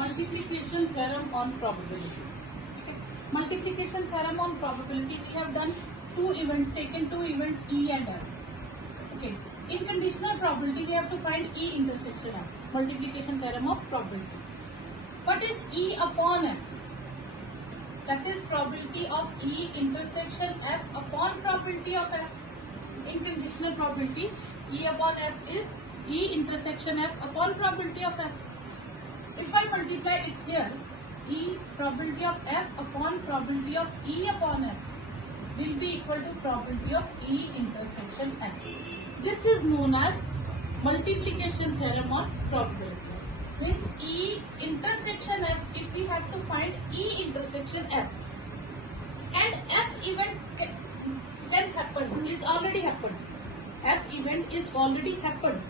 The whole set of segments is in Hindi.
multiplication theorem on probability. Okay. Multiplication theorem on probability, we have done two events, taken two events E and F. Okay. In conditional probability, we have to find E intersection F. Multiplication theorem of probability. What is E upon F? That is probability of E intersection F upon probability of F. In conditional probability, E upon F is E intersection F upon probability of F. If I multiply it here, E probability of F upon probability of E upon F will be equal to probability of E intersection F. This is known as multiplication theorem on probability. Means E intersection F, if we have to find E intersection F and F event can happen, is already happened. F event is already happened.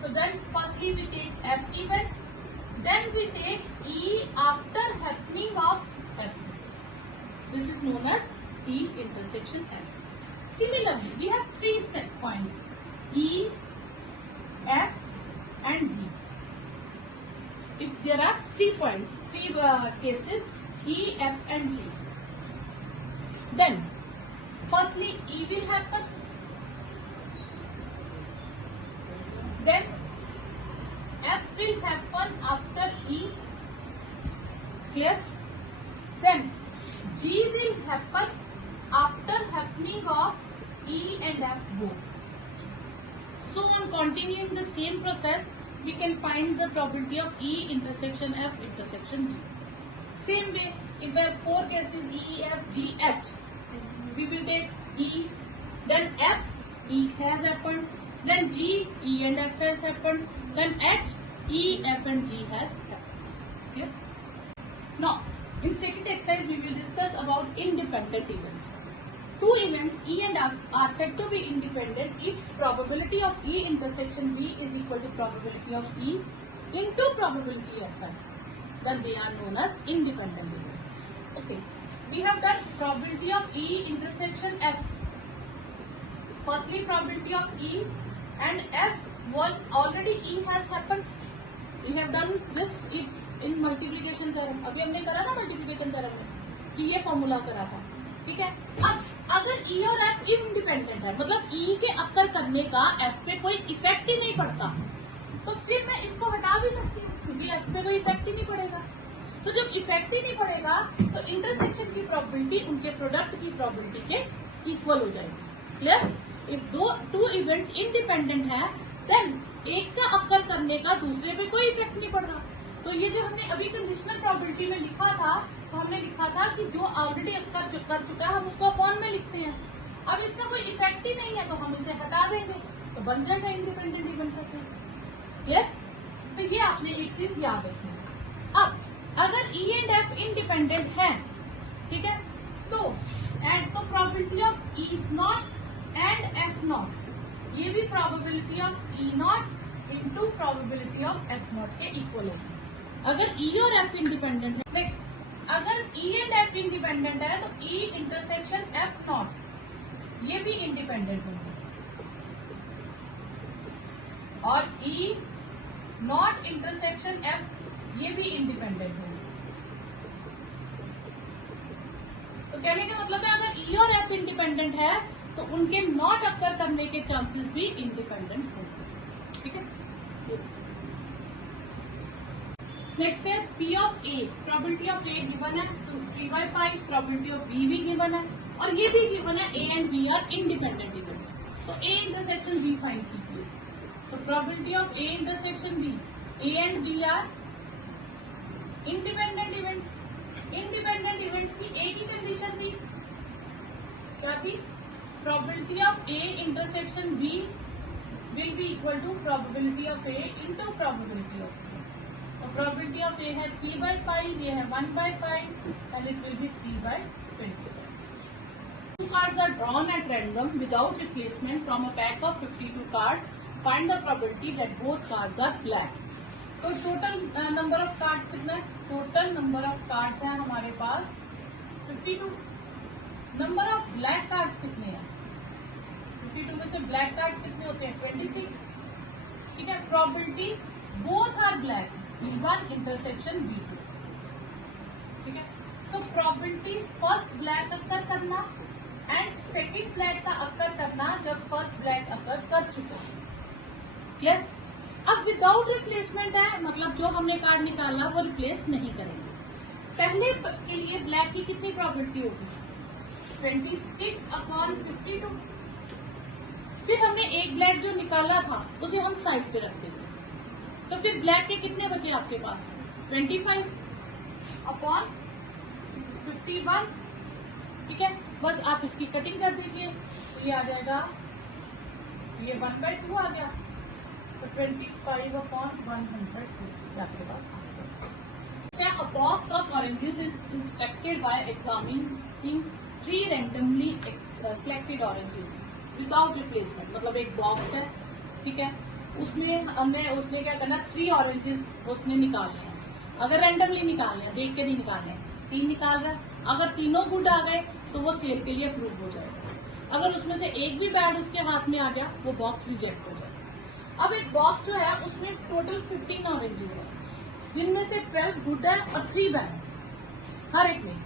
So then firstly we take F event, then we take E after happening of F. This is known as E intersection F. Similarly, we have three step points: E, F and G. If there are 3 points, three cases, E, F and G, then firstly E will happen, then F will happen after E, clear? Then G will happen after happening of E and F both. So on continuing the same process, we can find the probability of E intersection F intersection G. Same way, if I have 4 cases E, F, G, H, we will take E, then F, E has happened, then G, E and F has happened, then H, E, F and G has happened. Clear? Now, in second exercise, we will discuss about independent events. Two events E and F are said to be independent if probability of E intersection B is equal to probability of E into probability of F. Then they are known as independent events. Okay, we have done probability of E intersection F. Firstly, probability of E and F, one already E has happened. We have done this in multiplication theorem. अभी हमने करा ना multiplication theorem में कि ये फॉर्मूला करा था, ठीक है? अब अगर E और F इंडिपेंडेंट है, मतलब E के अक्कर करने का F पे कोई इफेक्ट ही नहीं पड़ता, तो फिर मैं इसको हटा भी सकती हूँ क्योंकि F पे कोई इफेक्ट ही नहीं पड़ेगा. तो जब इफेक्ट ही नहीं पड़ेगा तो इंटरसेक्शन की प्रोबेबिलिटी उनके प्रोडक्ट की प्रोबेबिलिटी के इक्वल हो जाएगी. Clear? If two events independent है, देन एक का अक्कर करने का दूसरे पे कोई इफेक्ट नहीं पड़ रहा. तो ये जो हमने अभी कंडीशनल प्रोबेबिलिटी में लिखा था, तो हमने लिखा था कि जो ऑलरेडी अक्कर कर चुका है हम उसको अपॉन में लिखते हैं. अब इसका कोई इफेक्ट ही नहीं है तो हम इसे हटा देंगे तो बन जाएगा इंडिपेंडेंट इवेंट का केस. क्लियर? तो ये आपने एक चीज याद रखनी है. अब अगर E एंड F इंडिपेंडेंट है, ठीक है, तो probability of E not and F not, ये भी probability of E not into probability of F not के इक्वल होगी अगर E और F इंडिपेंडेंट है. नेक्स्ट, अगर E एंड F इंडिपेंडेंट है तो E इंटरसेक्शन F नॉट ये भी इंडिपेंडेंट होंगे और E नॉट इंटरसेक्शन F ये भी इंडिपेंडेंट होंगे. तो कहने का मतलब है अगर E और F इंडिपेंडेंट है तो उनके नॉट अक्कर करने के चांसेस भी इंडिपेंडेंट होंगे. ठीक है. नेक्स्ट है P of A. Probability of A given है 3/5. प्रोबेबिलिटी ऑफ B भी गिवन है और ये भी गिवन है A and B are independent events. तो A इंटरसेक्शन B फाइंड कीजिए. तो probability of A intersection B, A and B are independent events. Independent events की एक ही कंडीशन थी, क्या थी? Probability of A intersection B will be equal to probability of A into probability of B. और प्रोबेबिलिटी ऑफ A है 3/5, ये है 1/5 and it will be 3/25. Two cards are drawn at random without replacement from a pack of 52 cards. Find the probability that both cards are black. तो टोटल नंबर ऑफ कार्ड्स कितना है? टोटल नंबर ऑफ कार्ड्स है हमारे पास 52. नंबर ऑफ ब्लैक कार्ड्स कितने हैं? 52 में से ब्लैक कार्ड्स कितने होते हैं? 26. ठीक है. Probability both are black, B1 intersection B2। ठीक है, तो प्रोबेबिलिटी फर्स्ट ब्लैक अकर करना एंड सेकंड ब्लैक का अकर करना जब फर्स्ट ब्लैक अकर कर चुका है। क्लियर? अब विदाउट रिप्लेसमेंट है, मतलब जो हमने कार्ड निकाला वो रिप्लेस नहीं करेंगे। पहले के लिए ब्लैक की कितनी प्रोबेबिलिटी होगी? 26/52। फिर हमने एक ब्लैक जो निकाला था उसे हम साइड पे रख देंगे, तो फिर ब्लैक के कितने बचे आपके पास? 25/51। ठीक है, बस आप इसकी कटिंग कर दीजिए, तो ये आ जाएगा, ये 1/2 आ गया, तो 25/102 आपके पास answer. A box of oranges is inspected by examining 3 randomly selected oranges without replacement। मतलब एक बॉक्स है, ठीक है, उसमें उसने क्या करना, 3 ऑरेंजेस उसने निकालने हैं। अगर रैंडमली निकालने हैं, देख के नहीं निकालने, 3 निकाल रहा है, अगर तीनों गुड आ गए तो वो सेल के लिए अप्रूव हो जाएगा। अगर उसमें से एक भी बैड उसके हाथ में आ गया, वो बॉक्स रिजेक्ट हो जाएगा। अब एक बॉक्स जो है उसमें टोटल 15 ऑरेंजेस है, जिनमें से 12 गुड है और 3 बैड। हर एक में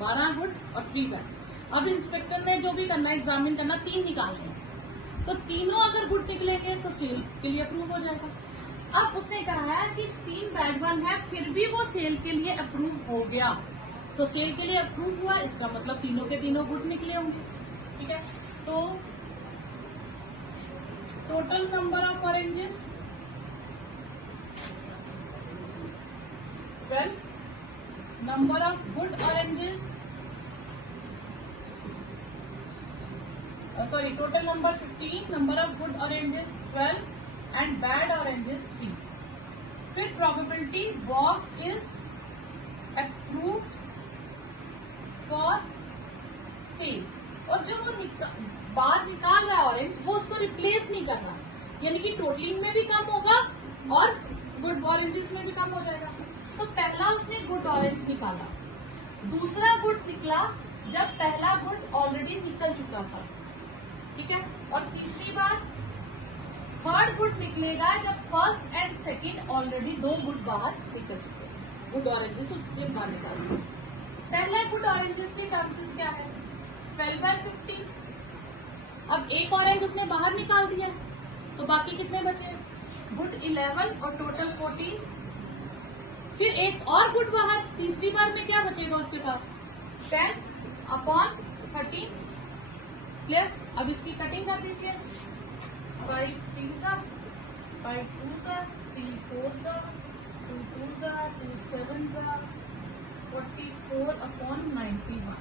12 गुड और 3 बैड। अब इंस्पेक्टर ने जो भी करना है, एग्जामिन करना, 3 निकालने हैं, तो तीनों अगर गुड निकलेंगे तो सेल के लिए अप्रूव हो जाएगा। अब उसने कहा है कि 3 बैड वन है, फिर भी वो सेल के लिए अप्रूव हो गया, तो सेल के लिए अप्रूव हुआ, इसका मतलब तीनों के तीनों गुड निकले होंगे। ठीक है, तो total number of oranges 12, number of good oranges, total number 15, number of good oranges 12 and bad oranges 3। फिर probability box is approved for sale। और जो वो बाहर निकाल रहा है ऑरेंज, वो उसको रिप्लेस नहीं कर रहा, यानी कि टोटलिंग में भी कम होगा और गुड ऑरेंजेस में भी कम हो जाएगा। तो पहला उसने गुड ऑरेंज निकाला, दूसरा गुड निकला जब पहला गुड ऑलरेडी निकल चुका था। ठीक है, और तीसरी बार थर्ड गुड निकलेगा जब first and second already 2 good बाहर निकल चुके हैं। गुड ऑरेंजेस उसने बाहर निकाले। पहले गुड ऑरेंजेस के चांसेस क्या है? 12/50। अब एक ऑरेंज उसने बाहर निकाल दिया, तो बाकी कितने बचे? गुड 11 और टोटल 14। फिर एक और गुड बाहर, तीसरी बार में क्या बचेगा उसके पास? 10/13। क्लियर? अब इसकी कटिंग कर दीजिए, 5 3s 5 2s 3 4s 2 2s 2 7s 44/91।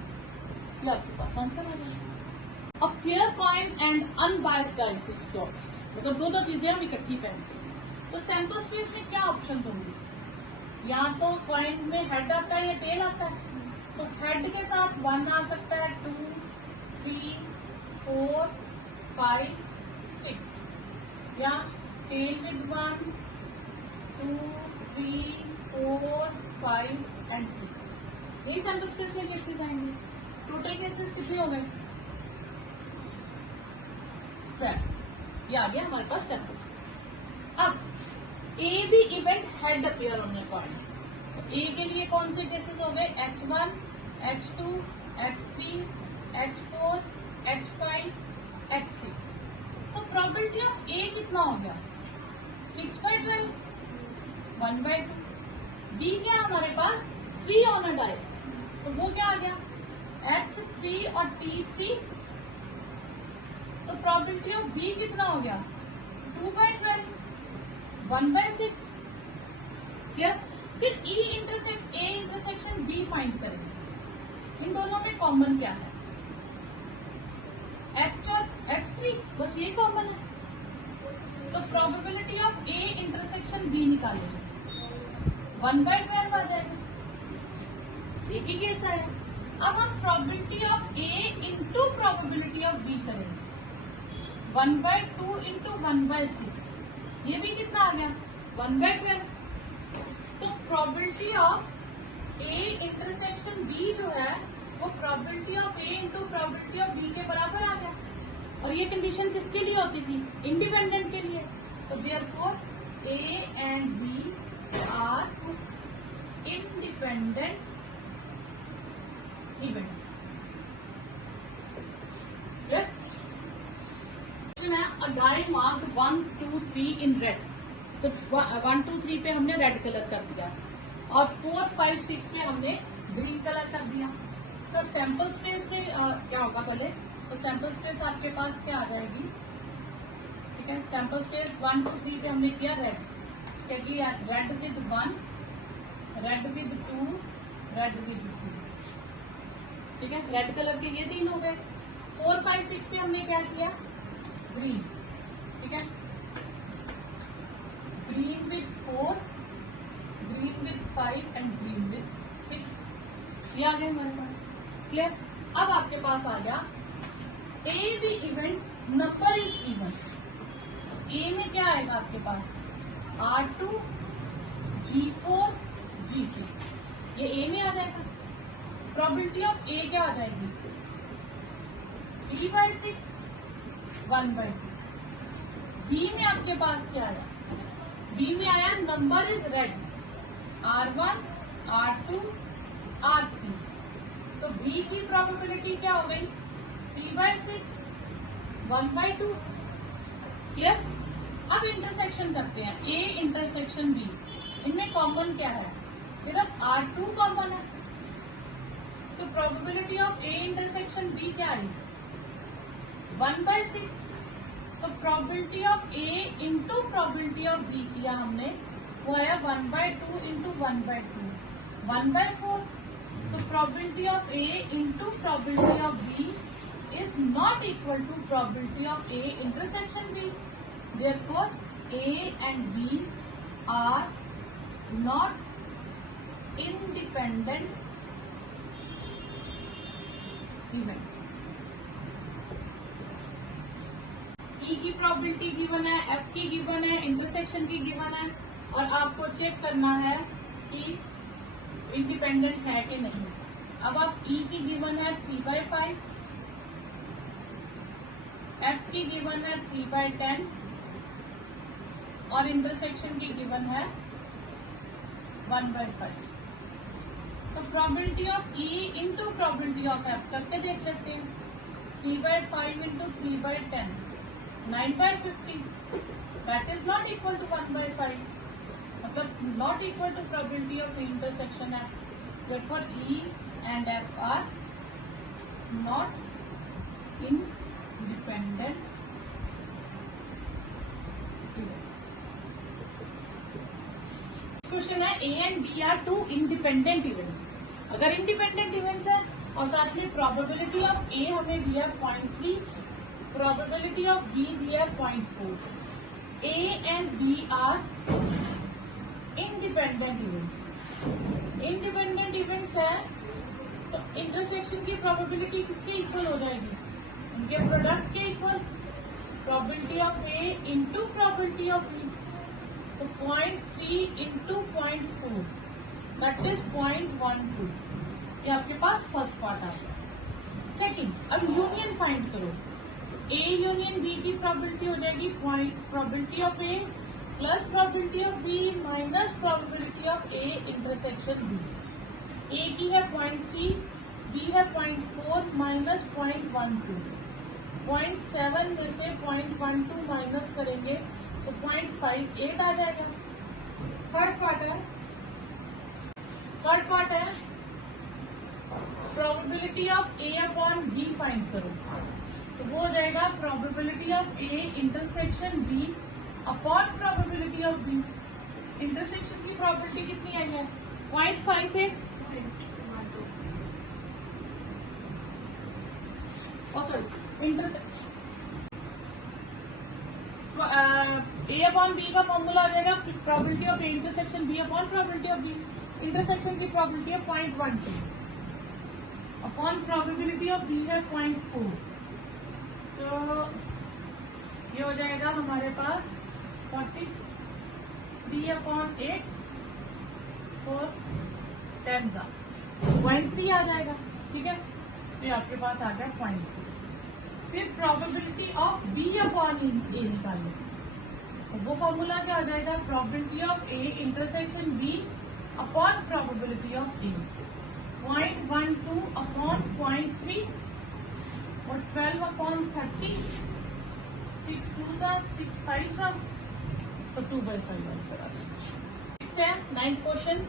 ये आपके पास आंसर आ जाएगा। A fair coin and unbiased dice is closed, मतलब दोनों चीजें हम इकट्ठी पहनते हैं, तो सैंपल स्पेस में क्या ऑप्शन होंगे? या तो कॉइन में हेड आता है या टेल आता है, तो हेड के साथ 1 आ सकता है, 2 3 4 5 6, या टेल विद 1 2 3 4 5 एंड 6। यही सैंपल स्पेस में केसेस आएंगे। टोटल केसेस कितने हो गए? 12। ये आ गया हमारे पास सैंपल स्पेस। अब A B event head appear होने पर ए के लिए कौन से केसेस हो गए? H1, H2, H3, H4, H5, H6। तो प्रोबेबिलिटी ऑफ ए कितना हो गया? 6/12, 1/2। बी क्या हमारे पास? 3 ऑन अ डाई, तो वो क्या आ गया? H3 और T3। तो प्रोबेबिलिटी ऑफ बी कितना हो गया? 2/12, 1/6। क्लियर? फिर E intersect A intersection B find करेंगे। इन दोनों में कॉमन क्या है? H और H3, बस ये कॉमन है। तो probability of A intersection B निकालेंगे, 1/12 आ जाएगा। एक ही केस आया। अब हम probability of A into probability of B करेंगे, 1/2 इंटू 1/6। ये भी कितना आ गया? 1/12। तो probability of A intersection B जो है वो probability of A into probability of B के बराबर आ गया। और ये कंडीशन किसके लिए होती थी? इंडिपेंडेंट के लिए। तो therefore A and B are independent events. Clear? A die marked 1, 2, 3 in red. तो 1, 2, 3 पे हमने रेड कलर कर दिया और 4, 5, 6 पे हमने ग्रीन कलर कर दिया. तो सैंपल स्पेस में क्या होगा पहले, तो सैंपल स्पेस आपके पास क्या आ जाएगी, ठीक है. सैंपल स्पेस 1, 2, 3 पे हमने किया रेड, क्या किया, read with 1, read with 2, read with 2, ठीक है. रेड कलर के ये 3 हो गए. 4, 5, 6 पे हमने क्या किया, ग्रीन, ठीक है. Green with 4, green with 5 and green with 6. ये आ गए हमारे पास. क्लियर. अब आपके पास आ गया A B event, number is even. A में क्या आएगा आपके पास, R2, G4, G6. ये ए में आ जाएगा. प्रोबेबिलिटी ऑफ ए क्या आ जाएगी, 3/6, 1/2. बी में आपके पास क्या आया, बी में आया number is red, R1, R2, R3. तो बी की प्रोबेबिलिटी क्या हो गई, 3/6, 1/2. क्लियर. अब इंटरसेक्शन करते हैं, ए इंटरसेक्शन बी. इनमें कॉमन क्या है, सिर्फ R2 कॉमन है. तो probability of A intersection B क्या है, 1/6. तो probability of A into probability of B किया हमने, वो आया 1/2 इंटू 1/2, 1/4. तो probability of A into probability of B is not equal to probability of A intersection B. Therefore, A and B are not independent events. E की प्रोबेबिलिटी गिवन है, F की गिवन है, इंटरसेक्शन की गिवन है, और आपको चेक करना है कि इंडिपेंडेंट है कि नहीं. अब आप E की गिवन है 3/5, F की गिवन है 3/10 और इंटरसेक्शन की गिवन है 1/5. तो probability of E into probability of F करके देख लेते हैं. 3/5 into 3/10, 9/50. That is not equal to 1/5, मतलब not equal to probability of intersection F. Therefore, E and F are not independent events. Question है A and B are two independent events. अगर इंडिपेंडेंट इवेंट्स है और साथ में प्रोबेबिलिटी ऑफ A हमें दिया 0.3, प्रोबेबिलिटी ऑफ B दिया 0.4. A and B are independent events. Independent events है तो इंटरसेक्शन की प्रोबेबिलिटी किसके इक्वल हो जाएगी, उनके प्रोडक्ट के equal. Probability of A into probability of B. तो 0.3 इंटू 0.4 दैट इज 0.12. ये आपके पास फर्स्ट पार्ट आ गया. सेकेंड, अब यूनियन फाइंड करो. ए यूनियन बी की प्रोबेबिलिटी हो जाएगी probability of A plus probability of B minus probability of A intersection B. A की है 0.3, बी है 0.4 माइनस 0.12. 0.7 में से 0.12 माइनस करेंगे तो 0.58 आ जाएगा. थर्ड पार्ट है probability of A upon B find करो. तो वो हो जाएगा probability of A intersection B upon probability of B. Intersection की प्रोबेबिलिटी कितनी आई है, 0.58. सॉरी, ए अपॉन बी का फॉर्मूला आ जाएगा probability of A intersection B upon probability of B. Intersection की प्रोबेबिलिटी है 0.12 अपॉन प्रोबेबिलिटी ऑफ बी है 0.4. तो ये हो जाएगा हमारे पास 43/8 4 10 0.3 आ जाएगा. ठीक है, ये आपके पास आ गया 0.3. फिर probability of B upon A निकाल लो. वो फॉर्मूला क्या हो जाएगा, probability of A intersection B upon probability of A, 0.12 upon 0.3 और 12 अपॉन 30, 6 2 था 6 5 था, तो 2/5 आंसर आ गया। नेक्स्ट है 9th question,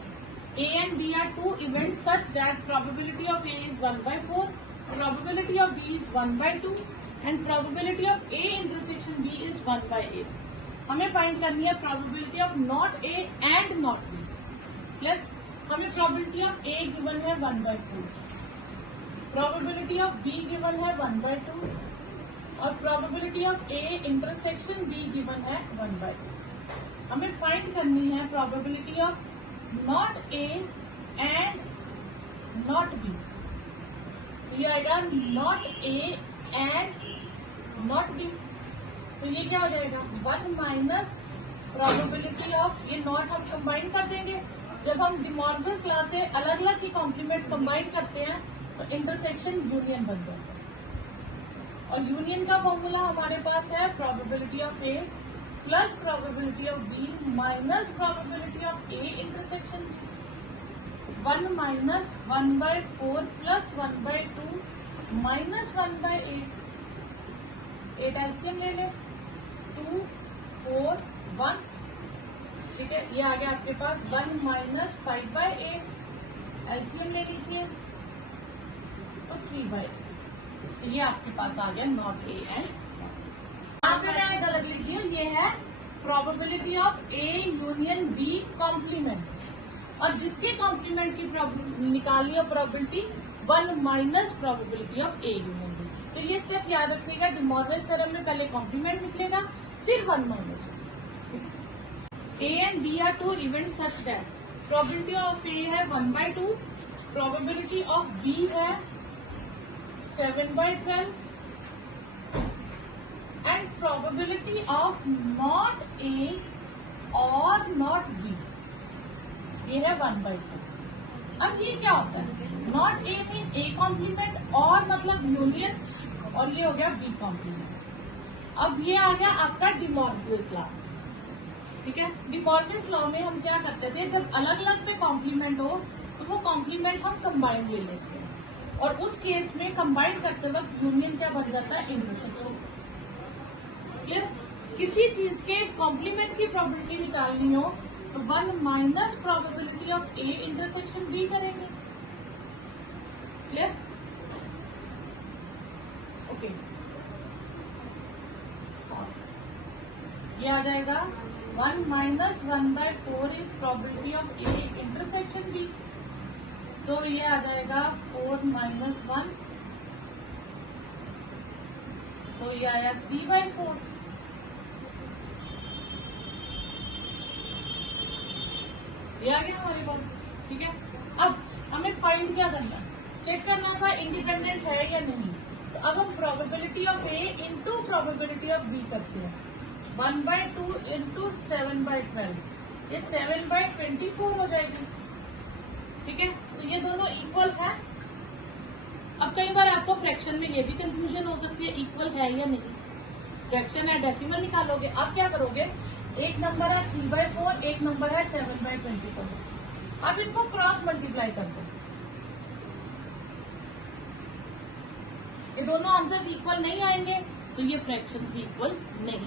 A and B are two events such that probability of A is 1/4, probability of B is 1/2 and probability of A intersection B is 1/8. हमें फाइंड करनी है probability of not A and not B. Let's हमें probability of A given है 1/4, probability of B given है 1/2 और probability of A intersection B given है 1/2. हमें फाइंड करनी है probability of not a and not B, ये आएगा not a and not B, तो ये क्या हो जाएगा 1 माइनस प्रोबेबिलिटी ऑफ, ये नॉट हम कंबाइन कर देंगे, जब हम डिमॉर्गन्स लॉ से अलग अलग की कॉम्प्लीमेंट कंबाइन करते हैं तो इंटरसेक्शन यूनियन बन जाता है, और यूनियन का फॉर्मूला हमारे पास है probability of A plus probability of B minus probability of A intersection, 1 minus 1/4 plus 1/2 minus 1/8, 8 LCM ले ले, 2 4 1, ठीक है, ये आ गया आपके पास 1 माइनस 5/8, एलसीएम ले लीजिए तो 3/8, ये आपके पास आ गया नॉट ए एंड, यहाँ पे मैं गलत लिखी हूँ, ये है probability of A union B complement, और जिसके कॉम्प्लीमेंट की निकालनी है probability 1 minus probability of A union B. तो ये स्टेप याद रखिएगा, डिमॉर्गन्स थ्योरम में पहले कॉम्प्लीमेंट निकलेगा फिर 1 minus. A and B are two event such that probability of A है 1/2, प्रोबेबिलिटी ऑफ बी है 7/12 and probability of not A और not B, ये है 1/4। अब ये क्या होता है, not A mean A complement और मतलब यूनियन, और ये हो गया B कॉम्प्लीमेंट। अब ये आ गया आपका डिमॉर्गन्स लॉ, ठीक है, डिमॉर्गन्स लॉ में हम क्या करते थे, जब अलग अलग पे कॉम्प्लीमेंट हो तो वो कॉम्प्लीमेंट हम कंबाइन ले लेते हैं, और उस केस में कंबाइन करते वक्त यूनियन क्या बन जाता है, इंटरसेक्शन। किसी चीज के कॉम्प्लीमेंट की प्रोबेबिलिटी निकालनी हो तो 1 minus probability of A intersection B करेंगे, क्लियर, ओके, ये आ जाएगा 1 minus 1/4 is probability of A intersection B, तो ये आ जाएगा 4 माइनस 1, तो ये आया 3/4, ये आ गया हमारे पास, ठीक है। अब हमें फाइंड क्या करना है, चेक करना था इंडिपेंडेंट है या नहीं, तो अब हम probability of A into probability of B करते हैं, 1/2 इंटू 7/12, ये 7/24 हो जाएगी, ठीक है, तो ये दोनों इक्वल है। अब कई बार आपको फ्रैक्शन में ये भी कंफ्यूजन हो सकती है, इक्वल है या नहीं, फ्रैक्शन है डेसिमल निकालोगे, अब क्या करोगे, एक नंबर है 3/4, एक नंबर है 7/24, अब इनको क्रॉस मल्टीप्लाई कर दो, ये दोनों आंसर्स इक्वल नहीं आएंगे तो ये फ्रैक्शंस भी इक्वल नहीं,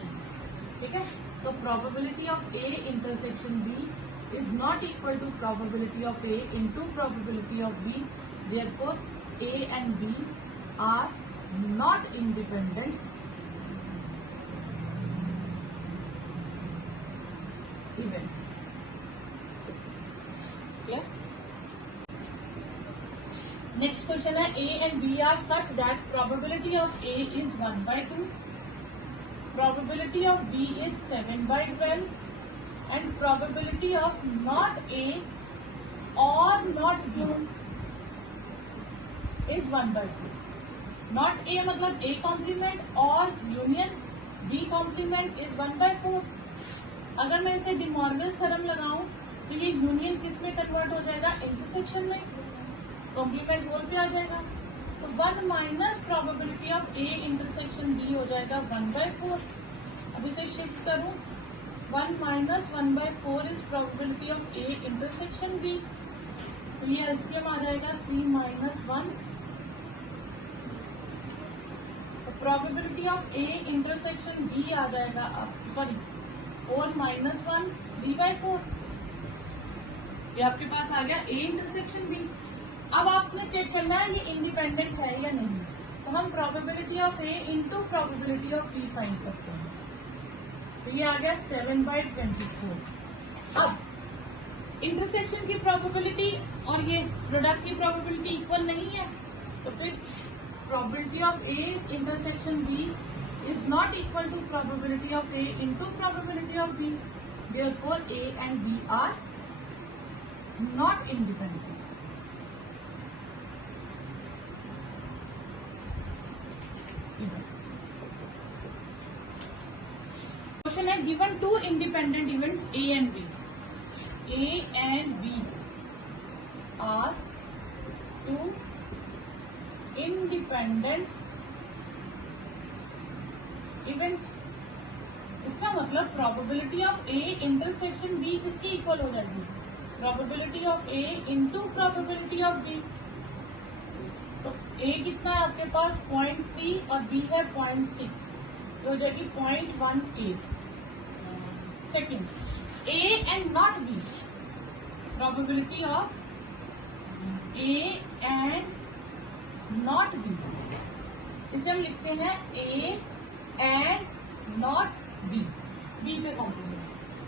ठीक है, तो probability of A intersection B is not equal to probability of A into probability of B, therefore A and B are not independent events. Clear? Next question है A and B are such that probability of A is 1/2, probability of B is 7/12, and probability of not A or not B is 1/4। Not a मतलब ए कॉम्प्लीमेंट और यूनियन बी कॉम्प्लीमेंट इज 1/4। अगर मैं इसे डिमॉर्गन्स थ्योरम लगाऊं तो ये यूनियन किस में कन्वर्ट हो जाएगा, इंटरसेक्शन में, कॉम्प्लीमेंट होल पे आ जाएगा, तो 1 minus probability of A intersection B हो जाएगा 1/4। अब इसे शिफ्ट करूं 1 minus 1/4 is probability of A intersection B. तो ये एलसीएम आ जाएगा 3 minus 1. Probability of A intersection B आ जाएगा, सॉरी 4 minus 1 3/4. ये आपके पास आ गया ए इंटरसेक्शन बी. अब आपने चेक करना है ये इंडिपेंडेंट है या नहीं. तो हम probability of A into probability of B find करते हैं. तो ये आ गया 7/24. अब इंटरसेक्शन की प्रोबेबिलिटी और ये प्रोडक्ट की प्रोबेबिलिटी इक्वल नहीं है, तो फिर probability of A intersection B is not equal to probability of A into probability of B. Therefore, A and B are not independent. Question है, given two independent events A and B. A and B are two independent events. इसका मतलब probability of A intersection B किसकी इक्वल हो जाएगी? Probability of A into probability of B. तो ए कितना है आपके पास 0.3 और बी है 0.6, तो हो जाएगी 0.18. Second, A and not B. Probability of A and not B, इसे हम लिखते हैं A and not B. B पे कॉम्प्लीमेंट.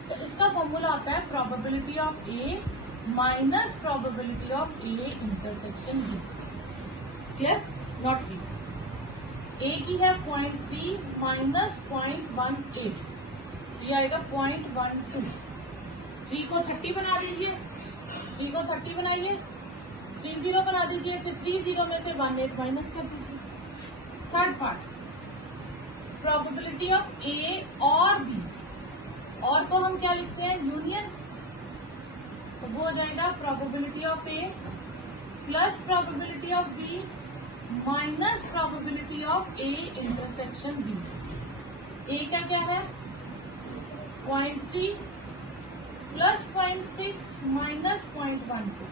तो इसका फॉर्मूला आता है probability of A minus probability of A intersection B. Clear? Not B. A की है 0.3 माइनस 0.18, ये आएगा 0.12. 3 को 30 बना दीजिए, 3 को 30 बनाइए, 3 0 बना दीजिए, फिर 3 0 में से 18 माइनस कर दीजिए. थर्ड पार्ट, प्रोबेबिलिटी ऑफ ए और बी. और को हम क्या लिखते हैं? यूनियन. तो वो हो जाएगा probability of A plus probability of B minus probability of A intersection B. A का क्या है? 0.3 प्लस 0.6 माइनस 0.12.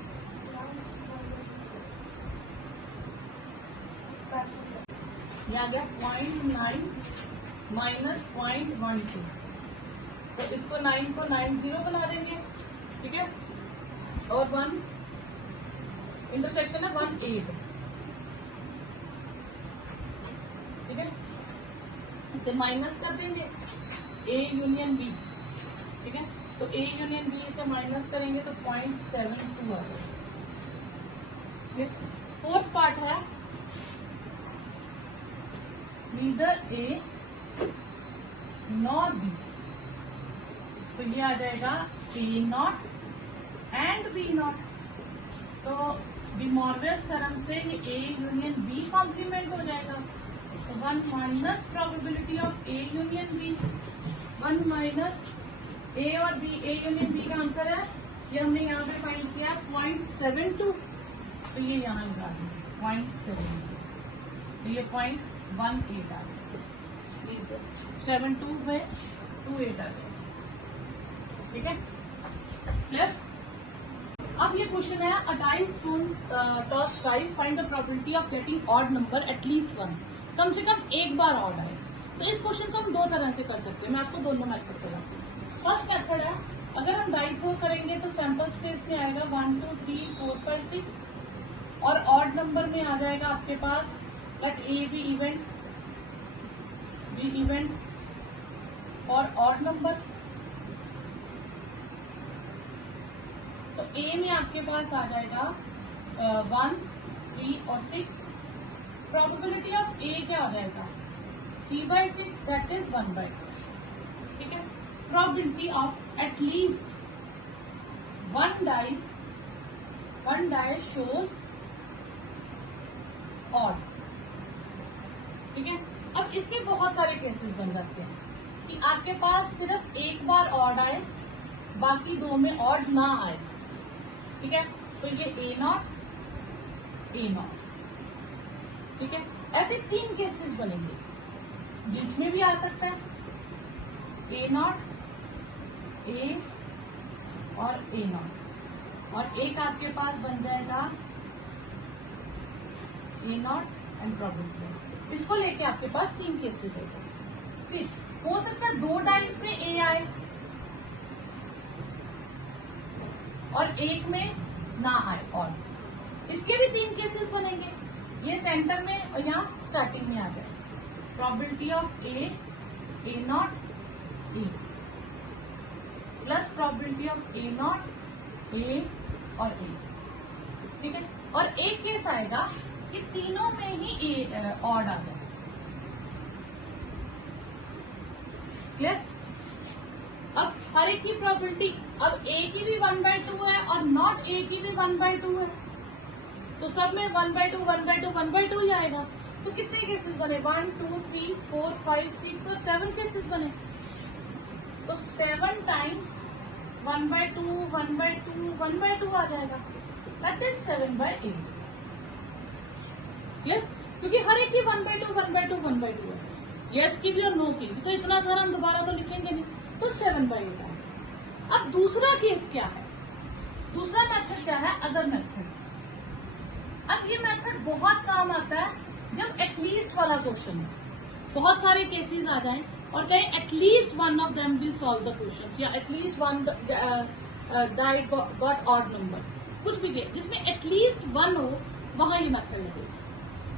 ये आ गया 0.9 माइनस 0.12. तो इसको 9 को 90 बना देंगे. ठीक है, और 1 इंटरसेक्शन है 1/8. ठीक है, इसे माइनस कर देंगे ए यूनियन बी. ठीक है, तो ए यूनियन बी से माइनस करेंगे तो 0.72 आ जाएगा. फोर्थ पार्ट है neither A nor B. तो ये आ जाएगा A not and B not. तो डी मॉर्गन थ्योरम से ये A यूनियन B कॉम्प्लीमेंट हो जाएगा. तो 1 minus probability of A union B, 1 minus A और B. A यूनियन B का आंसर है, ये हमने यहाँ पे फाइंड किया 0.72. तो ये यहाँ लगा देंगे 0.72. तो ये 0.18 आ गया. 72 में 28 आ गया. ठीक है, प्लस अब ये क्वेश्चन है a dice thrown toss thrice find the probability of getting odd number at least once. कम से कम एक बार ऑड आए. तो इस क्वेश्चन को हम दो तरह से कर सकते हैं. मैं आपको दोनों मेथड बताती हूँ. फर्स्ट मेथड है, अगर हम डाई थ्रो करेंगे तो सैंपल स्पेस में आएगा 1 2 3 4 5 6 और ऑड नंबर में आ जाएगा आपके पास लेट ए बी इवेंट और ऑड नंबर. तो ए में आपके पास आ जाएगा 1 3 और 6. प्रोबेबिलिटी ऑफ ए क्या हो जाएगा 3/6 दैट इज 1/2. ठीक है, probability of at least one die shows odd. ठीक है, अब इसके बहुत सारे केसेस बन जाते हैं कि आपके पास सिर्फ एक बार ऑड आए, बाकी दो में ऑड ना आए. ठीक है, तो ये ए नॉट. ठीक है, ऐसे 3 केसेस बनेंगे. बीच में भी आ सकता है ए नॉट ए और ए नॉट, और एक आपके पास बन जाएगा ए नॉट एंड प्रोबेबिलिटी। इसको लेके आपके पास 3 केसेस होते हैं। फिर हो सकता है 2 डाइस में ए आए और एक में ना आए, और इसके भी 3 केसेस बनेंगे। ये सेंटर में और यहाँ स्टार्टिंग में आ जाए। Probability of A not a plus probability of A not a और ए, ठीक है। और एक केस आएगा कि तीनों में ही ए ऑड आ जाए। क्लियर? अब हर एक की प्रोबेबिलिटी, अब ए की भी 1/2 है और नॉट ए की भी 1/2 है, तो सब में 1/2 1/2 1/2 ही आएगा। तो कितने केसेस बने? 1 2 3 4 5 6 और 7 केसेस बने। तो 7 टाइम्स 1/2 1/2 1/2 आ जाएगा, दैट इज 7/8। क्लियर? क्योंकि हर एक की 1/2 1/2 1/2 है, यस की भी और नो की भी, तो इतना सारा हम दोबारा तो लिखेंगे नहीं, तो 7/8 है। अब दूसरा केस क्या है? दूसरा मेथड क्या है? Other method. अब ये मेथड बहुत काम आता है जब एटलीस्ट वाला क्वेश्चन है, बहुत सारे केसेस आ जाएं और कहें at least one of them will solve the question, या at least one died got odd number, कुछ भी जिसमें एटलीस्ट 1 हो वहां ये मेथड लगेगा,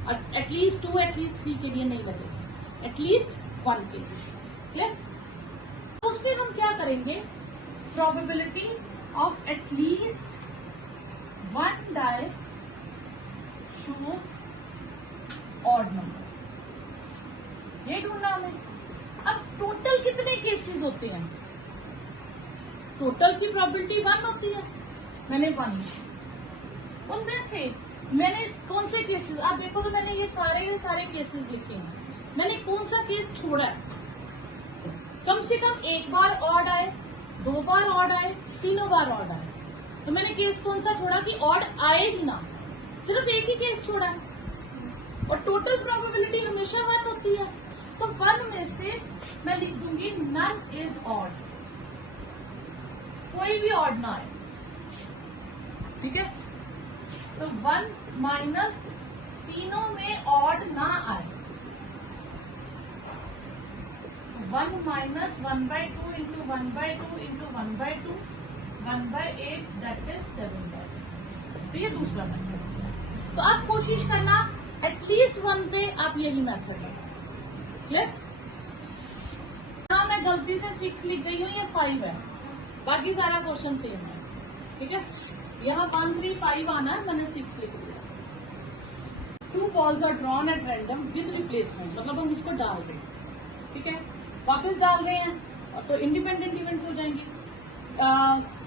और एटलीस्ट 2 एटलीस्ट 3 के लिए नहीं लगेगा, एटलीस्ट 1 के लिए। क्लियर? उसमें हम क्या करेंगे? Probability of at least 1 die shows odd number, ये ढूंढना हमें। अब टोटल कितने केसेस होते हैं? टोटल की प्रोबेबिलिटी 1 होती है, मैंने 1, उनमें से मैंने कौन से केसेस, आप देखो तो मैंने ये सारे केसेस लिखे हैं, मैंने कौन सा केस छोड़ा है? कम से कम 1 बार ऑड आए, 2 बार ऑड आए, 3 बार ऑड आए, तो मैंने केस कौन सा छोड़ा कि ऑड आए ही ना, सिर्फ एक ही केस छोड़ा है। और टोटल प्रोबेबिलिटी हमेशा 1 होती है, तो 1 में से मैं लिख दूंगी नन इज ऑड, कोई भी ऑड ना आए, ठीक है। तो 1 माइनस तीनों में ऑड ना आए, 1 minus 1/2 into 1/2 into 1/2 1/8 that is 7/8। तो ये दूसरा मेथड। तो आप कोशिश करना एटलीस्ट 1 पे आप यही मेथड है। क्लियर? यहाँ मैं गलती से 6 लिख गई हूँ, ये 5 है, बाकी सारा क्वेश्चन सेम है, ठीक है। यहाँ 1 3 5 आना है, मैंने 6 लिख दिया। 2 balls are drawn at random with replacement, मतलब हम इसको डाल रहे हैं, ठीक है, वापस डाल रहे हैं तो इंडिपेंडेंट इवेंट्स हो जाएंगे।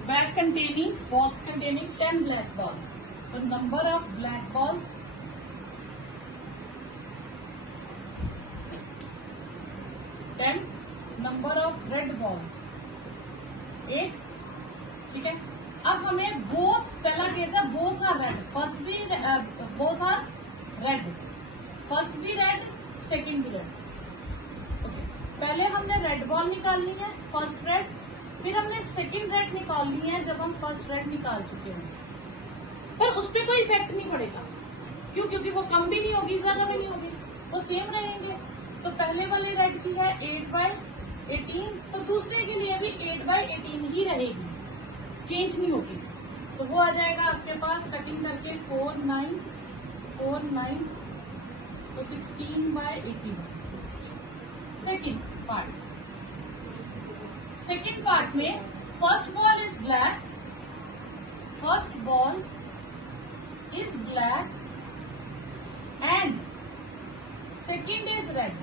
Bag containing, box containing 10 black balls, तो number of black balls 10, number of red balls 8, ठीक है। अब हमें बोथ, पहला केस है बोथ आर रेड, फर्स्ट भी बोथ आर रेड, फर्स्ट भी रेड सेकंड भी रेड। ओके, पहले हमने रेड बॉल निकालनी है, फर्स्ट रेड, फिर हमने सेकंड रेड निकालनी है जब हम फर्स्ट रेड निकाल चुके हैं, पर उस पर कोई इफेक्ट नहीं पड़ेगा। क्यों? क्योंकि वो कम भी नहीं होगी ज्यादा भी नहीं होगी, वो सेम रहेंगे। तो पहले वाले रेड की है 8/18, तो दूसरे के लिए भी 8/18 ही रहेगी, चेंज नहीं होगी। तो वो आ जाएगा आपके पास कटिंग करके 4 9 4 9, तो 16/18। सेकेंड पार्ट में first ball is black, first ball is black and second is red.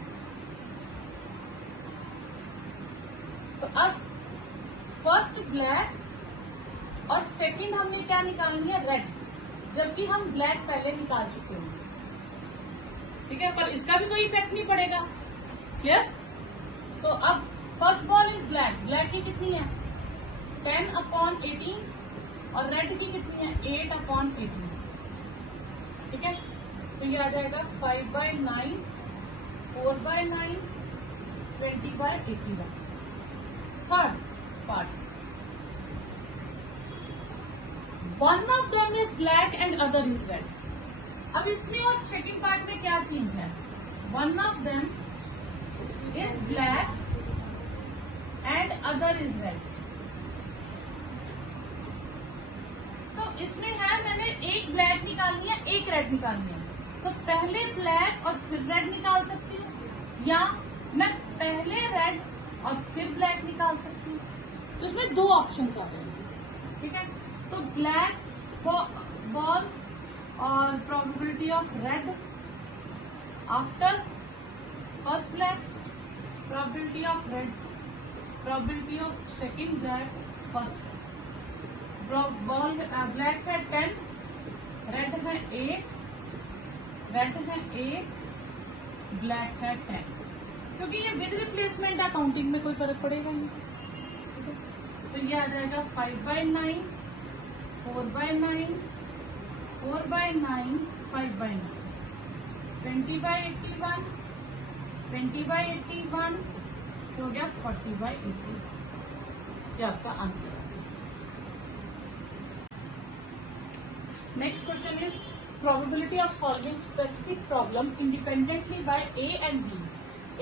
तो अब फर्स्ट ब्लैक और सेकेंड हमने क्या निकालनी है? रेड, जबकि हम ब्लैक पहले निकाल चुके हैं, ठीक है, पर इसका भी कोई इफेक्ट नहीं पड़ेगा। क्लियर? तो अब first ball is black, black की कितनी है 10/18 और रेड की कितनी है 8/18, ठीक है। तो ये आ जाएगा 5/9 4/9 20/81। Third part one of them is black and other is red. अब इसमें और सेकंड पार्ट में क्या चेंज है? One of them is black and other is red. तो इसमें है मैंने एक ब्लैक निकालनी है, एक रेड निकालनी है. तो पहले ब्लैक और फिर रेड निकाल सकती हूँ, या मैं पहले रेड और फिर ब्लैक निकाल सकती हूँ. तो इसमें दो ऑप्शंस आ जाएंगे. ठीक है, तो ब्लैक बॉल और probability of red after first black, probability of red, probability of second black, first ball. Black है 10, रेड है 8, रेड है 8, ब्लैक है 10. क्योंकि ये विद रिप्लेसमेंट है, काउंटिंग में कोई फर्क पड़ेगा नहीं. तो ये आ जाएगा 5/9, 4/9, 4/9, 5/9, 20/81, 20/81, तो हो गया 40/80. ये आपका आंसर है. Next question is probability of solving specific problem independently by A and B.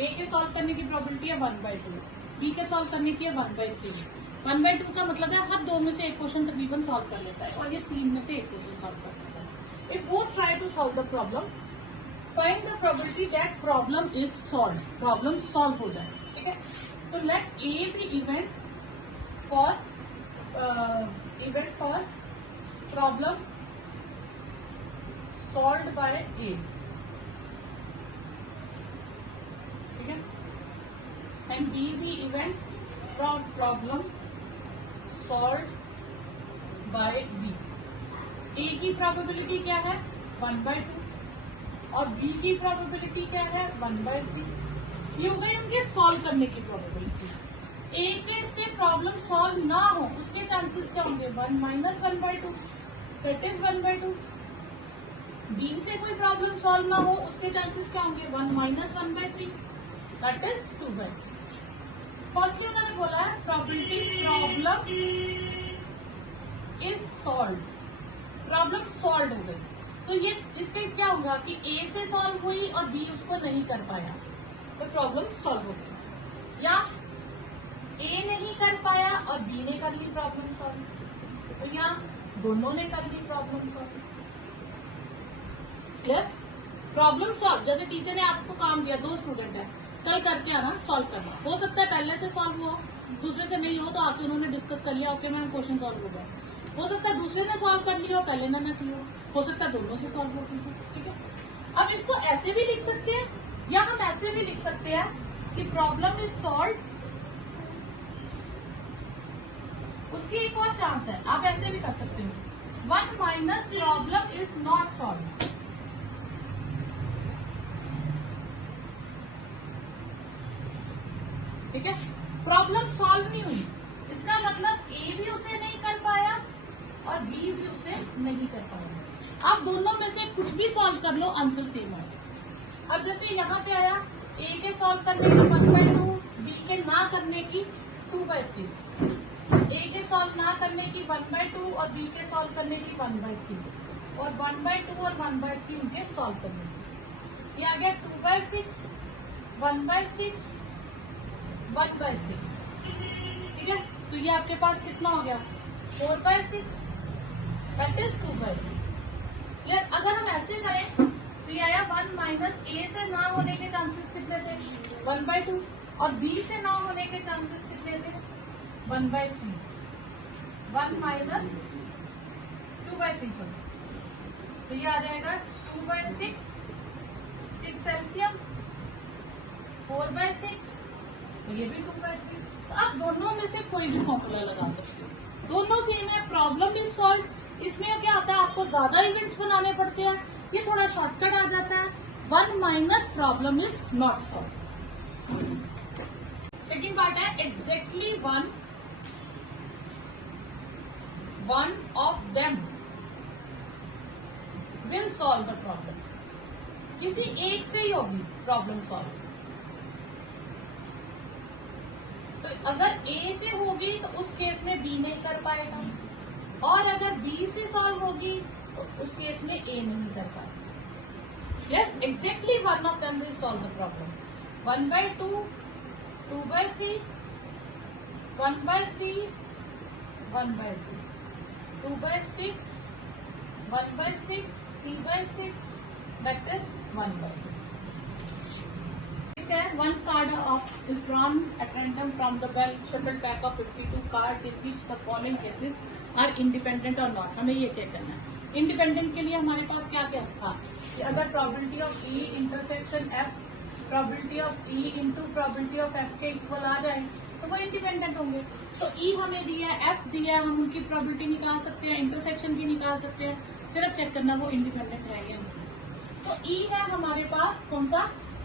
A के सॉल्व करने की प्रोबेबिलिटी है 1/2, बी के सॉल्व करने की है 1/3. 1/2 का मतलब है हर दो में से एक क्वेश्चन तकरीबन सॉल्व कर लेता है, और ये 3 में से एक क्वेश्चन सॉल्व कर सकता है. If both try to solve the problem, find the probability that problem is solve. Problem solve हो जाए. ठीक है, तो let A B event for problem solved by A. ठीक है, and B be event from problem solved by B. A की probability क्या है? 1/2, और B की probability क्या है? 1/3. ये हो गई उनके सॉल्व करने की probability. A के से प्रॉब्लम सॉल्व ना हो उसके चांसेस क्या होंगे? 1 - 1/2, that is 1/2. बी से कोई प्रॉब्लम सॉल्व ना हो उसके चांसेस क्या होंगे? 1 - 1/3, दैट इज 2/3. फर्स्टली उन्होंने बोला है probability problem is solve. Problem solve हो गई, तो ये इसके क्या होगा कि ए से सॉल्व हुई और बी उसको नहीं कर पाया, तो प्रॉब्लम सॉल्व हो गई. या ए नहीं कर पाया और बी ने कर ली प्रॉब्लम सॉल्व, तो या दोनों ने कर ली प्रॉब्लम सॉल्व. प्रॉब्लम सॉल्व, जैसे टीचर ने आपको काम दिया, 2 स्टूडेंट है, कल करके आना, सॉल्व करना. हो सकता है पहले से सॉल्व हो, दूसरे से नहीं हो, तो आके उन्होंने डिस्कस कर लिया, ओके मैम क्वेश्चन सॉल्व हो गया. हो सकता है दूसरे ने सॉल्व कर लिया, पहले ने ना किया. हो सकता है दोनों से सॉल्व हो गई. ठीक है, अब इसको ऐसे भी लिख सकते हैं, या हम ऐसे भी लिख सकते हैं कि प्रॉब्लम इज सॉल्व. उसकी एक और चांस है, आप ऐसे भी कर सकते हो, 1 - प्रॉब्लम इज नॉट सॉल्व. ठीक है, प्रॉब्लम सॉल्व नहीं हुई, इसका मतलब ए भी उसे नहीं कर पाया और बी भी उसे नहीं कर पाया. आप दोनों में से कुछ भी सॉल्व कर लो, आंसर सेम है. अब जैसे यहाँ पे आया ए के सॉल्व करने की 1/2, बी के ना करने की 2/3. ए के सॉल्व ना करने की 1/2 और बी के सॉल्व करने की 1/3, और 1/2 और 1/3 उनके सॉल्व करने की. ये आ गया 2/6, 1/6, 1/6. ठीक है, तो ये आपके पास कितना हो गया? 4/6, दैट इज 2/3. यार अगर हम ऐसे करें तो ये आया 1 - ए से ना होने के चांसेस कितने थे? 1/2, और बी से ना होने के चांसेस कितने थे? 1/3. 1 - 2/3, तो ये आ जाएगा 2/6, 6 एलसीएम, 4/6, ये भी 2/3. तो आप दोनों में से कोई भी फॉर्मूला लगा सकते हो, दोनों सेम है. प्रॉब्लम इज सॉल्व, इसमें क्या होता है, आपको ज्यादा इवेंट्स बनाने पड़ते हैं, ये थोड़ा शॉर्टकट आ जाता है. 1 - problem is not solve. Second part है exactly one of them will solve the problem. किसी एक से ही होगी प्रॉब्लम सॉल्व. तो अगर ए से होगी तो उस केस में बी नहीं कर पाएगा, और अगर बी से सॉल्व होगी तो उस केस में ए नहीं कर पाएंगे। Exactly one of them will solve the problem. 1/2, 2/3, 1/3, 1/2, 2/6, 1/6, 3/6, that is 1/2. One card is drawn at random from the well shuttle pack of 52 cards in which the following cases are independent or not. हमें ये चेक करना है। इंडिपेंडेंट के लिए हमारे पास क्या क्या था कि अगर probability of E intersection F probability of E into probability of F के इक्वल आ जाए तो वो इंडिपेंडेंट होंगे। तो ई हमें दिया है, एफ दिया है, हम उनकी प्रोबेबिलिटी निकाल सकते हैं, इंटरसेक्शन की निकाल सकते हैं, सिर्फ चेक करना वो इंडिपेंडेंट है या नहीं। तो ई है हमारे पास कौन सा,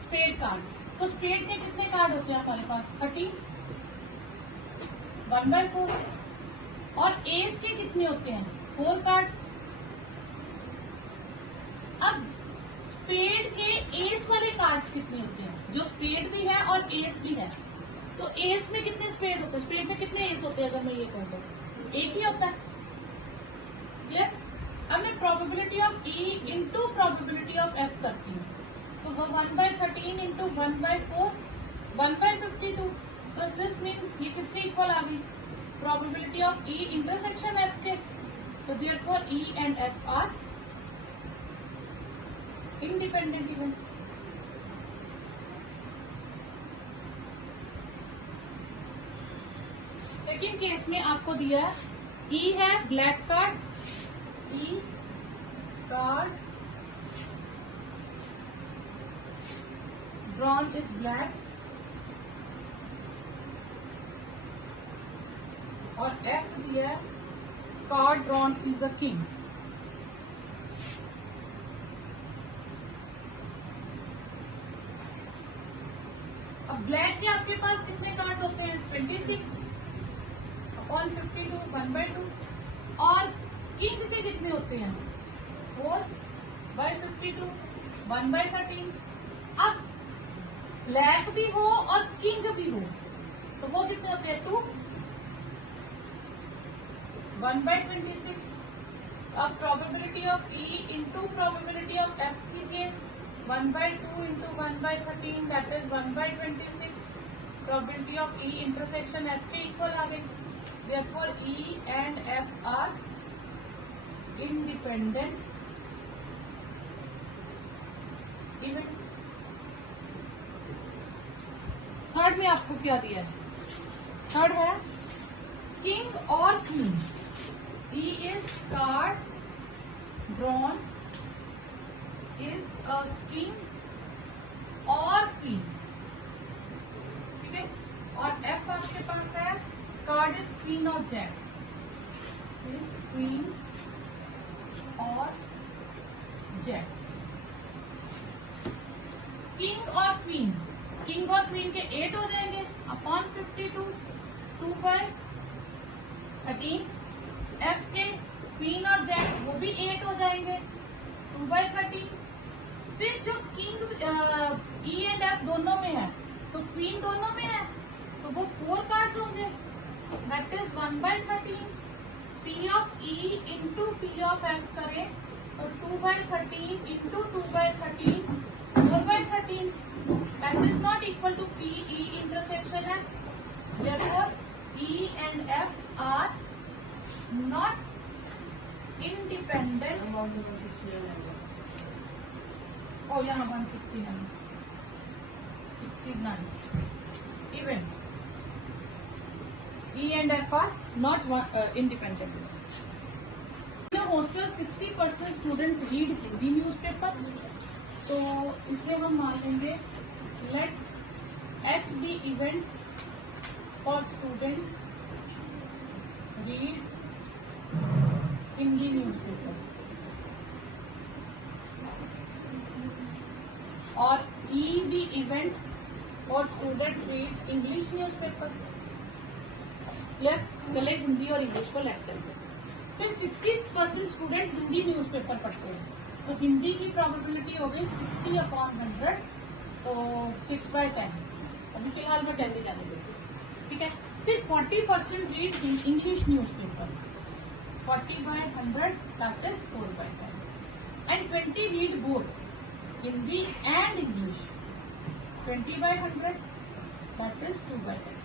स्पेड कार्ड। तो स्पेड के कितने कार्ड होते हैं हमारे पास, 30, 1/4। और एस के कितने होते हैं, 4 कार्ड्स। अब स्पेड के एस वाले कार्ड्स कितने होते हैं, जो स्पेड भी है और एस भी है। तो एस में कितने स्पेड होते हैं, स्पेड में कितने एस होते हैं, अगर मैं ये कहूँ तो एक ही होता है। क्लियर। अब मैं probability of E into probability of F करती हूँ, तो वो 1/13 इंटू 1/4, 1/52। तो दिस मीन ये किसके इक्वल आ गई, probability of E intersection F के। तो therefore E and F R independent events. Second case में आपको दिया है ई है black card, E card drawn is black और F दिया है card drawn is a king। अब ब्लैक के आपके पास कितने कार्ड्स होते हैं, 26 अपॉन 52, 1/2। और किंग के कितने होते हैं, 4/52, 1/13। अब ब्लैक भी हो और किंग भी हो तो वो कितने होते हैं, 2, 1/26। अब probability of E into probability of F कीजिए, 1/2 into 1/13 that is 1/26। Probability of E intersection F के इक्वल आ गई। Therefore E and F R independent events. Third में आपको क्या दिया है, थर्ड है किंग और queen. He is called drawn is a king और क्वीन, ठीक है। और एफ आपके पास है कार्ड इज क्वीन और जैक, इज क्वीन और जैक। किंग और क्वीन, किंग और क्वीन के 8 हो जाएंगे अपॉन 52, 2/13। एफ के क्वीन और जैक वो भी 8 हो जाएंगे, 2/13। फिर जो किंग ई एंड एफ दोनों में है तो क्वीन दोनों में है तो वो 4 कार्ड्स होंगे, that is 1/13। P of E into P of F करें तो 2/13 into 2/13, 4/13। That is not equal to PE intersection F. Therefore, E and F are not independent. Oh, यहाँ 169, 69 events. E and F are not independent events. In a hostel, 60% students read Hindi newspaper. तो इसमें हम मान लेंगे let H B event for student read Hindi newspaper और E B event for student read English newspaper. Clear, पहले हिंदी और इंग्लिश को लेट करेंगे। फिर 60% स्टूडेंट हिंदी न्यूज़पेपर पढ़ते हैं तो हिंदी की प्रोबेबिलिटी हो गई 60/100, तो 6/10। अभी फिलहाल मैं 10 ही जाने देती हूँ, ठीक है। फिर 40% read English newspaper, 40/100 that is 4/10. And 20 read both Hindi and English. 20/100 that is 2/10.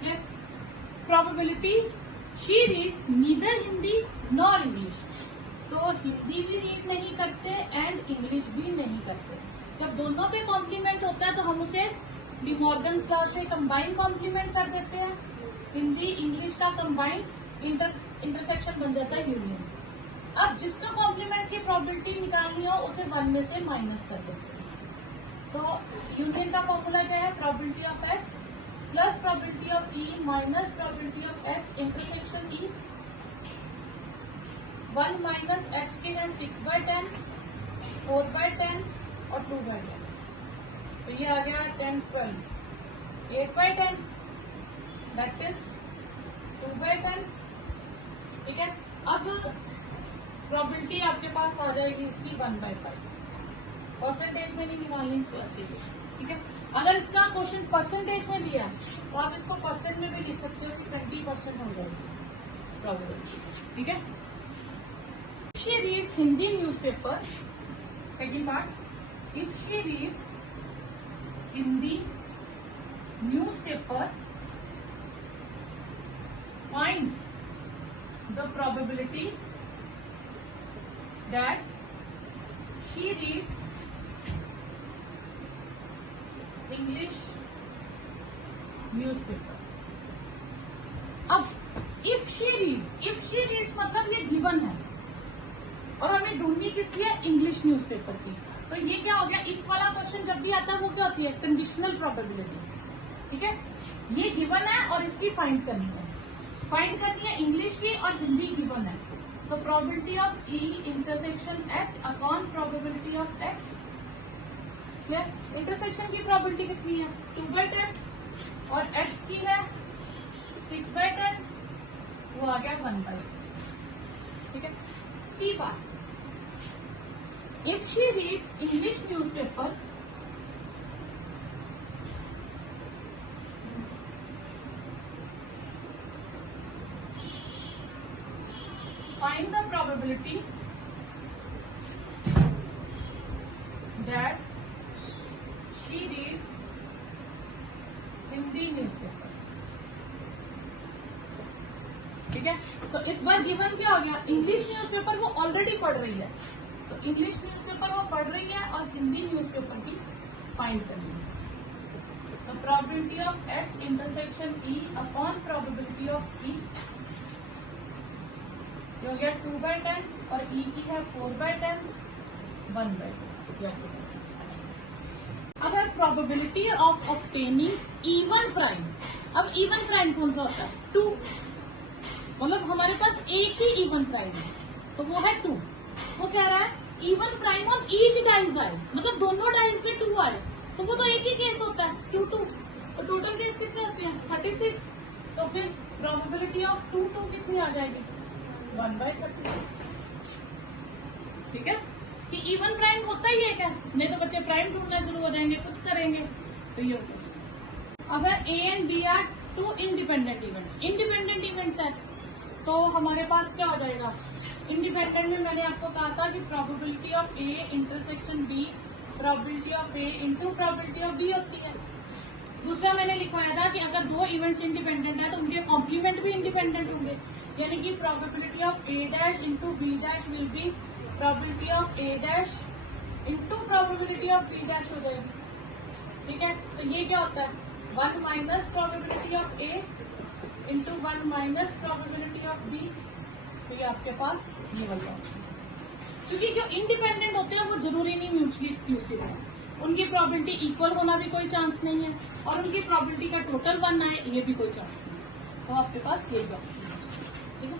Clear? Probability she reads neither Hindi nor English. तो हिंदी भी रीड नहीं करते एंड इंग्लिश भी नहीं करते. जब दोनों पे कॉम्प्लीमेंट होता है तो हम उसे डिमॉर्गन्स लॉ से कंबाइन कॉम्प्लीमेंट कर देते हैं. हिंदी इंग्लिश का कंबाइन इंटरसेक्शन बन जाता है यूनियन. अब जिसका कॉम्प्लीमेंट की प्रोबेबिलिटी निकालनी हो उसे 1 में से माइनस कर देते हैं. तो यूनियन का फॉर्मूला क्या है? Probability of H plus probability of E minus probability of H intersection E. 1 minus H के है 6/10, 4/10 और 2/10. तो ये आ गया 10, 12, 8/10 दैट इज 2/10. ठीक है. अब प्रोबेबिलिटी आपके पास आ जाएगी इसकी 1/5. परसेंटेज में नहीं निकालनी तो ऐसे ही. ठीक है. अगर इसका क्वेश्चन परसेंटेज में दिया तो आप इसको परसेंट में भी लिख सकते हो कि 20% हो जाएगी प्रोबेबिलिटी. ठीक है. She reads Hindi newspaper. Second part. If she reads Hindi newspaper, find the probability that she reads English newspaper. अब if she reads मतलब ये गिवन है और हमें ढूंढनी किसकी है? इंग्लिश न्यूज़पेपर की. तो ये क्या हो गया? इफ वाला क्वेश्चन जब भी आता है वो क्या होती है? Conditional probability. ठीक है. ये गिवन है और इसकी फाइंड करनी है. फाइंड करनी है इंग्लिश की और हिंदी गिवन है. तो probability of E intersection H upon probability of H. Clear? Intersection की प्रोबेबिलिटी कितनी है? 2/10 और एच की है 6/10. वो आ गया 1/10. ठीक है. सी बात. If she reads English newspaper, find the probability that she reads Hindi newspaper. ठीक है. तो इस बार गिवन क्या हो गया? इंग्लिश न्यूज़पेपर वो ऑलरेडी पढ़ रही है. तो इंग्लिश न्यूज़पेपर वो पढ़ रही है और हिंदी न्यूज़पेपर की फाइंड करनी है. तो probability of H intersection E upon probability of E हो गया 2/10 और ई की है 4/10, 1/10. अब है probability of obtaining even prime. अब इवन प्राइम कौन सा होता है? 2. मतलब हमारे पास एक ही इवन प्राइम है तो वो है 2. वो कह रहा है even prime on each dies आए, मतलब दोनों डाइज पे 2 आए तो वो तो एक ही केस होता है 2, 2. तो टोटल केस कितने होते हैं? 36. तो फिर प्रोबेबिलिटी ऑफ 2 कितनी आ जाएगी? 1/36. ठीक है. कि इवन प्राइम होता ही है क्या? नहीं तो बच्चे प्राइम ढूंढना शुरू हो जाएंगे, कुछ करेंगे. तो ये होता. अब है A and B are 2 independent events. Independent events है तो हमारे पास क्या हो जाएगा? इंडिपेंडेंट में मैंने आपको कहा था कि probability of A intersection B probability of A into probability of B होती है. दूसरा मैंने लिखवाया था कि अगर 2 इवेंट्स इंडिपेंडेंट है तो उनके कॉम्प्लीमेंट भी इंडिपेंडेंट होंगे. यानी कि probability of A dash into B dash will be probability of A dash into probability of B dash हो जाएगी. ठीक है. तो ये क्या होता है? 1 minus probability of A into 1 minus probability of B. तो ये आपके पास ये वाला ऑप्शन. क्योंकि जो इंडिपेंडेंट होते हैं वो जरूरी नहीं म्यूचुअली एक्सक्लूसिव है. उनकी प्रोबेबिलिटी इक्वल होना भी कोई चांस नहीं है और उनकी प्रोबेबिलिटी का टोटल 1 आए ये भी कोई चांस नहीं है. तो आपके पास यही ऑप्शन है. ठीक है.